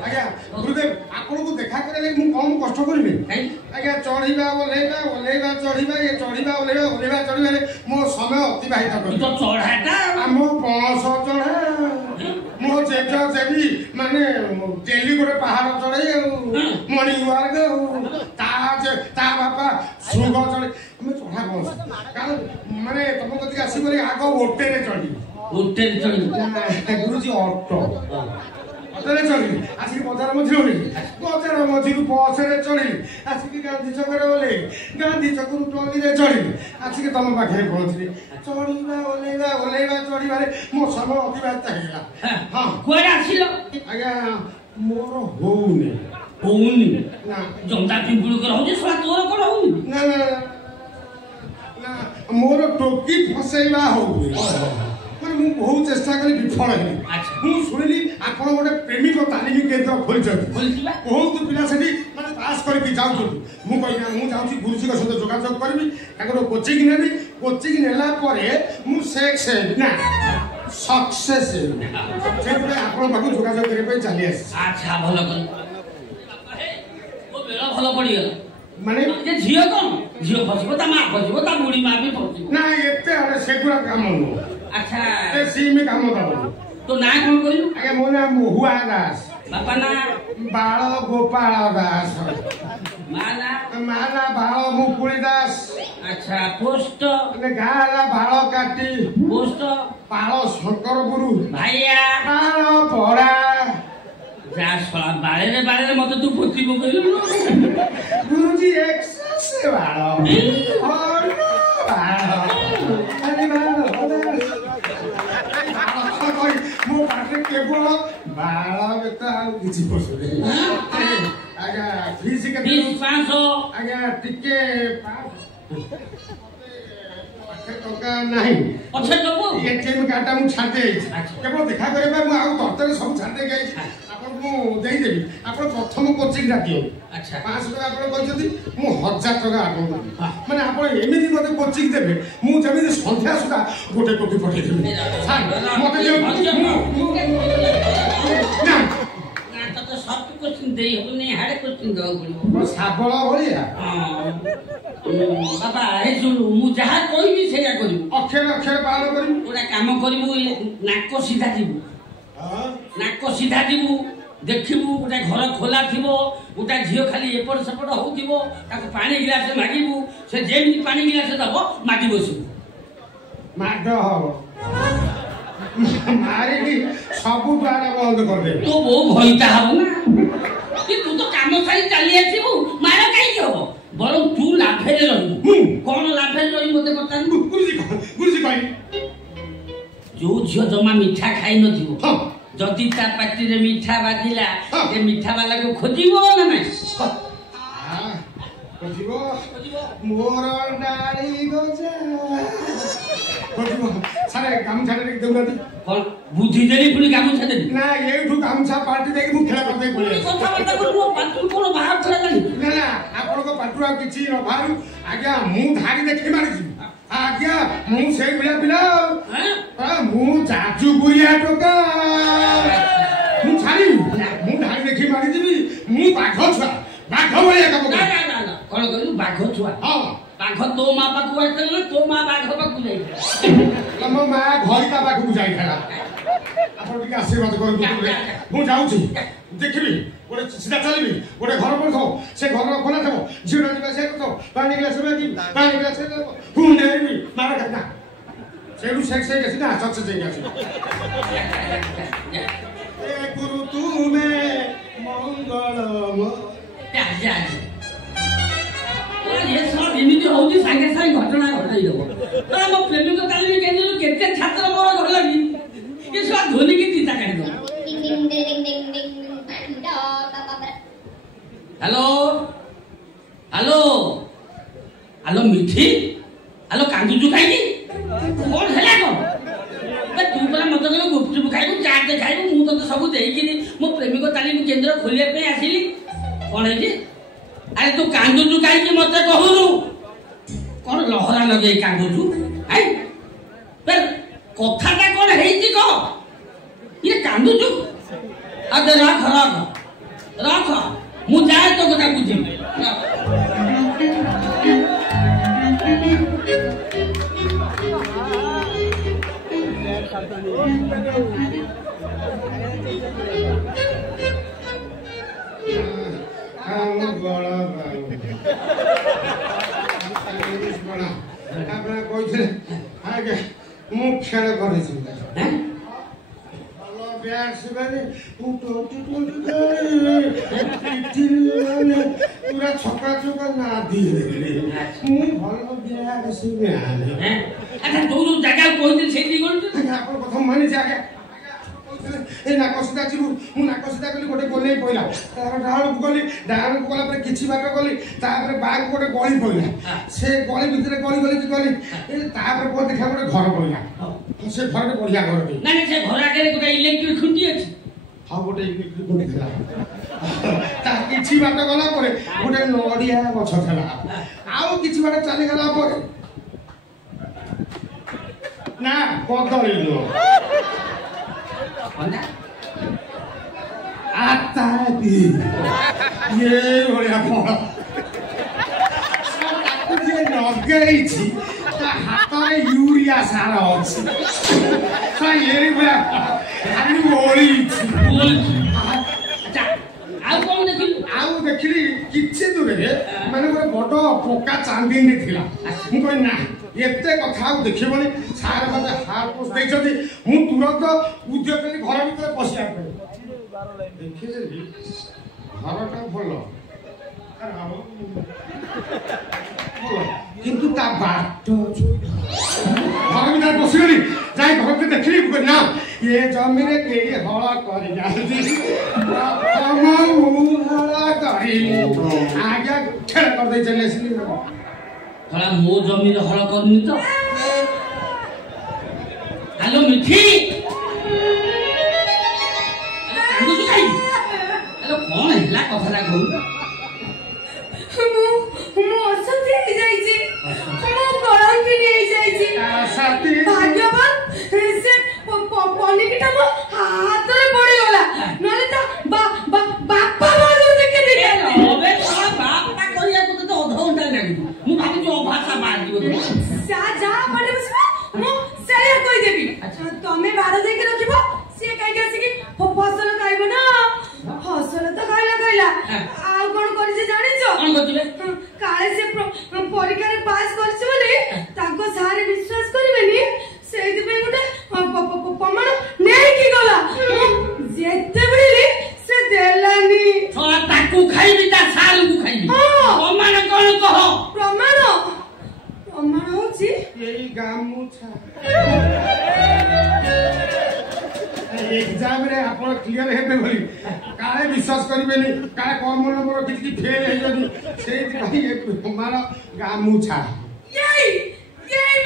आज्ञा गुरुदेव आपको देखा करे कम कष्ट करी आज्ञा चढ़ा ओल्लैवा ओल्लैवा चढ़ा ये चढ़ा ओल्लैवा ओल्लैवा चढ़ा मो समय अतिबाहित कर बस चढ़ा मो जेठ जेबी माने डेली गोटे पहाड़ चढ़े मर्णिंग वाक ता बापा सुग चढ़े चढ़ा बस कारण माने तुम कति आसी आग ओटे चढ़ी गुरुजी ऑटो ଅଟୋରେ ଚଢ଼ିଲି ଆସିକି ବଜାର ମଝିରେ ଓହ୍ଲେଇଲି ବଜାର ମଝିରୁ ବସରେ ଚଢ଼ିଲି ଆସିକି ଗାନ୍ଧୀ ଛକରେ ଓହ୍ଲେଇଲି ଗାନ୍ଧୀ ଛକରୁ ଟ୍ରଲିରେ ଚଢ଼ିଲି ଆସିକି ତମ ପାଖରେ ପହଞ୍ଚିଲି ଚଢ଼ିବା ଓହ୍ଲେଇବା ଓହ୍ଲେଇବା ଚଢ଼ିବାରେ ମୋ ସମୟ ଅତିବାହିତ ହେଇଗଲା ହଁ କୁଆଡ଼େ ଆସିଲ ଆଜ୍ଞା ମୋର ହଉନି ନା ଜନ୍ଦା ପିମ୍ପୁଡ଼ିକର ହଉଛି ଶଳା ତୋର କ'ଣ ହଉନି ନା ନା ନା ମୋର ଟୋକି ଫସେଇବା ହଉନି बहुत चेष्टा करी विफल है मुझे शुणिली आप गोटे प्रेमिक तालीम केन्द्र खोली बहुत पिला से माने पास करके जाऊँ मुझे जाऊँगी गुरुजी सहित जोगाजोग करी कोचिंग नेबी कोचिंग नेला मुझे ना सक्सेस आपण पाक जोगाजोग करने चली अच्छा भल भल पड़ी माने झील कौन झील फसब माँ फसब बुढ़ी माँ भी फसब ना एते सेगुड़ा काम नुह अच्छा में काम दब तो ना कौन करू आगे मो ना महुआ दास बापा ना बाल गोपाल दास माला बाल मुकुली दास अच्छा पोस्ट गाला बाल काटी पोस्ट पाल शंकर गुरु भाइया बाल पड़ा जा सला बाले मत तू पोती पकइलु गुरुजी एक्सेस बाल और बाल मो पाटे केवल बाल बेटा किछि पसुरे आगा फीस के 500 आगा टिके टका नहीं अच्छा दबो एटीएम कार्डटा मु छाड़ दे केवल देखा करे मु आउ तर्तरे सब छाड़ दे गई आपन मु देई देबी आपन प्रथम कोचिंग रा दियो अच्छा 500 टका आपन कहछथि मु 1000 टका आपन माने आपन एमिति मते कोचिंग देबे मु जमिति संध्या सुदा गोटे टोपी पठे देबी छाड़ मते दियो ना तो सब कोचिंग देई होनी हाडे कोचिंग दो पड़िबो साबळ होलिया बाबा हे सुनु मु जहा कहबी सेया करिबो अक्षर अक्षर पालन करिबो ओडा काम करिबो नाको सीधा दिबो नाको सीधा दिबो देखिबो गोटे घर खोला थिबो गोटे झियो खाली एपट सेपट होउथिबो ताको पानी गिलास मागिबो से जेमि पानी गिलास दबो माटी बसिबो माड हो मारी की सब द्वार बंद कर दे तो वो भइता हबो ना कि तू तो काम सारी चली आसीबो मार काई हो बरं तू लाफेरे रही कौन लाफेरे रही मते बता गुरुजी भाई जो झियो जमा मीठा खाई न थिबो जदी ता पाटी रे मीठा बाजिला ए मीठा वाला को खोजिबो ना नहीं खोजिबो मोर डाली गजा खोजिबो सारे काम छाड़े देख देउना कोन बुद्धि देली पुनी काम छाड़े ना एठू काम छा पार्टी देख मु खेला करते बोले কথা কথা को पाटू कोन बाहर थला जानी ना ना आपण को पाटू आ किछि न भारू आज्ञा मु धारी देखि मारि छी आज्ञा मु से बिला बिला हां मु जाजू गुरिया टोका मु छाड़ी मु धारी देखि मारि दिबी मु बाघ छुआ बाघ बोलिया का ना ना ना कोन करू बाघ छुआ हां बाघ तो मां पाकु आइतले तो मां बाघ पाकु जाई तम मां घरी ता पाकु जाई खला आपण के आशीर्वाद कर मु जाऊ छी देखिबी गोटे सीधा चलबी गोटे घर पर थो से घर खोला थो झिड़ा दिबा से तो पानी गिलास में पानी गिलास में हुंडेबी मार करना सेडू सेक्स से सीधा सच से जाई ए गुरु तुमे मंगलम जा जा ये सब एमिति होउची संगे संगे घटना घटाई देबो तो हम प्रेमिक तालीम केन्द्र केते छात्र मोर घर लगी ये सब धोनी की चिंता काढी दो हेलो हेलो हेलो मिठी हेलो कांदुजु खाई कोन हेला को तू परा मत कहलो गुपचुप खाइबु चाट खाइबु मु तो सब देइकिनी मो प्रेमिक तालीम केन्द्र खोलिया पे आसिली कोन है जे अरे तू कांदुजु खाई कि मते कहूनु ନେଇ କାନ୍ଦୁଛୁ କଥାଟା କଣ ହେଇଛି କହ ଇଏ କାନ୍ଦୁଛୁ ଆଗ ରଖ ରଖ ରଖ ମୁଁ ଯାଏ ତୋ କଥା ବୁଝିବି ମୁଁ ଖେଳ କରିଛି ପୁରା ଛକା ଛକା ନା ଦିଏ ମୁଁ ଭଲ ଆଚ୍ଛା ତୁ ଯୋଉ ଜାଗାକୁ କହିଥିଲି ସେଇଠି ଗଲୁ ଆପଣ ପ୍ରଥମ ମାନିଛି ଆଜ୍ଞା ଏ ନାକ ସିଧା ଯିବୁ ମୁଁ ନାକ ସିଧା କଲି ଗୋଟେ ଗୋଲେଇ ପଇଲା ତାପରେ ଡାହାଣକୁ ଗଲି ଡାହାଣକୁ ଗଲା ପରେ କିଛି ବାଟ ଗଲି ତାପରେ ବାଆକୁ ଗୋଟେ ଗଳି ପଇଲା ସେ ଗଳି ଭିତରେ ଗଳି ଗଲି ତାପରେ ପରେ ଦେଖିବା ଗୋଟେ ଘର ପଇଲା ସେ ଘରଟେ ବଢିଆ ଘରଟେ ନାଇଁ ସେ ଘର ଆଗରେ ଗୋଟେ ଇଲେକ୍ଟ୍ରିକ ଖୁଣ୍ଟି ଅଛି ଆଉ ଗୋଟେ ଇଲେକ୍ଟ୍ରିକ ଖୁଣ୍ଟି ଥିଲା ତା କିଛି ବାଟ ଗଲା ପରେ ଗୋଟେ ନଡ଼ିଆ ଗଛ ଥିଲା ଆଉ କିଛି ବାଟ ଚାଲିଗଲା ପରେ ନା କଦଳୀ ନୁହଁ ଆତାବି ये भଳିଆ ଫଳ ତାକୁ ଯିଏ ଲଗେଇଛି ତା ହାତରେ ୟୁରିଆ ସାର ଅଛି ଏଇ ଭଳିଆ ଖାଲି ଓଳିଛି ଆଉ ଦେଖିଲି କିଛି ଦୂରରେ ମାନେ ଗୋଟେ ବଡ ପକା ଚାନ୍ଦିନୀ ଥିଲା ମୁଁ କହିଲି ନା ଏତେ କଥା ଆଉ ଦେଖିବନି ସାର୍ ମତେ ହାର୍ଟ ପୋଷ୍ଟ ଦେଇଛନ୍ତି ମୁଁ ତୁରନ୍ତ ଉଦ୍ୟୋଗ କଲି ଘର ଭିତରେ ପଶିବା ପାଇଁ ଦେଖିଲି ଘରଟା ଭଲ କିନ୍ତୁ ତା ବାଟ ଘର ଭିତରେ ପଶିଗଲି ଯାଇ ଘରକୁ ଦେଖିଲି ନା ଏ ଜମିରେ କେହି ହଳ କରିନାହାନ୍ତି ମୁଁ ହଳ କରିବି ଆଜ୍ଞା ଖେଳ କରିଦେଇଛନ୍ତି ଆସିଲି ମୋ ଜମିରେ ହଳ କରୁନି ତ ହ୍ୟାଲୋ ମିଠି କଣ ହେଲା କଥାଟା କହୁ ମୁଁ ଅସନ୍ତି ହେଇଯାଇଛି ମୁଁ କଳଙ୍କିନି ହେଇଯାଇଛି ଭାଗ୍ୟବାନ ସେ ପନିକିଟା ମୋ ହାତରେ ପଡିଗଲା ନହେଲେ ତା ବାପା ମାରୁ ଦେଖି ବାପା କରିବାକୁ ତତେ ଅଧଘଣ୍ଟା ଲାଗିବ ମୁଁ ଭାବୁଛି ଅଭାଷା ବାହାରିଯିବ ଯାହା ପଡେ ମୁଁ ସେଇଆ କହିଦେବି ତମେ ବାର ଦେଇକି ରଖିବ ସିଏ କାହିଁକି ଆସିକି ଫସଲ ଖାଇବ ନା ଫସଲ ତ ଖାଇଲା ଆଉ କଣ କରିছে ଜାଣିଛ କାଳେ ସେ ପରୀକ୍ଷାରେ ପାସ୍ କରିଛି ବୋଲି ତାଙ୍କ ସାରେ ବିଶ୍ୱାସ କରିବେନି ସେଇଥିପାଇଁ ଗୋଟେ ପ୍ରମାଣ ନେଇକି ଗଲା ଯେତେବେଳେ ସେ ଦେଲାନି ତାକୁ ଖାଇବି ତା ସାରକୁ ଖାଇବି ପ୍ରମାଣ କଣ କହ ପ୍ରମାଣ ହଉଛି ଏଇ ଗାମୁଛା एग्जाम रे आपण क्लियर हेबे बोली काहे विश्वास करबेनी काहे कम नंबर किछि फेल हेजनी सेही भाई एक हमार गामुछा यही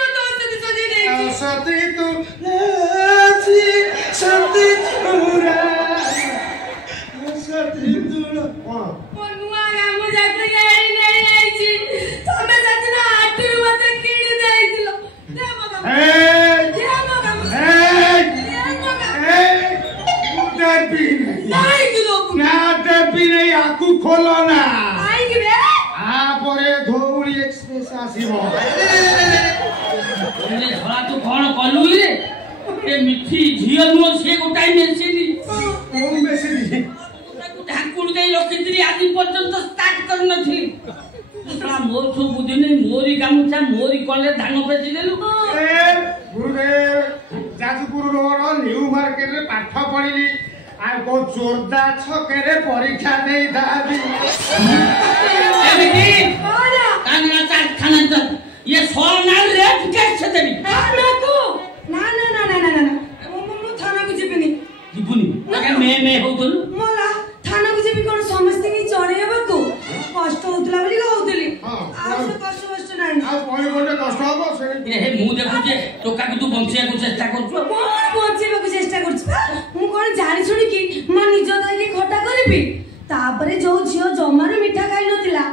मत सदी नहीं सती तू लाची सती चूरा सती तू कोनुआ गामुछा को यही नहीं आइछि तमे सतना आटू मत किणी देइतिलो दे मगा नहीं आकू खोलो ना धौली एक्सप्रेस आसीबो तू कौन कलु रे मिठी झियो नुह से गोटाई मेसेज कोन मेसेज ढाकुड़ दे रखिଥିଲି आदि पर्यंत स्टार्ट कर नथि मोर छो बुद्धि नहीं मोरी गामुछा मोरी कले धान पेची देलु गुरुदेव जाजपुर रोड न्यू मार्केट रे पाठ पढिली आ को जोरदा छकेरे परीक्षा देई दाबी एबी कानना चाट खाना तो ये सोना रेट कैसे देबी थाना को ना मु थाना को जिबिनी आगे मैं हो गलु मोला थाना को जिबी कोन समस्त की चढ़ेबा को कष्ट होतला बोली होतली आ से कष्ट नहीं आ कोई कोने कष्ट होबो से हे मु देखु जे टोका के तू बंचिया को चेष्टा करछु कोन बंचिबा को चेष्टा करछु मु कोन जानि सुनी की म निज दाई खटा करबी तापरे जो झियो जमार मिठा खाइ नथिला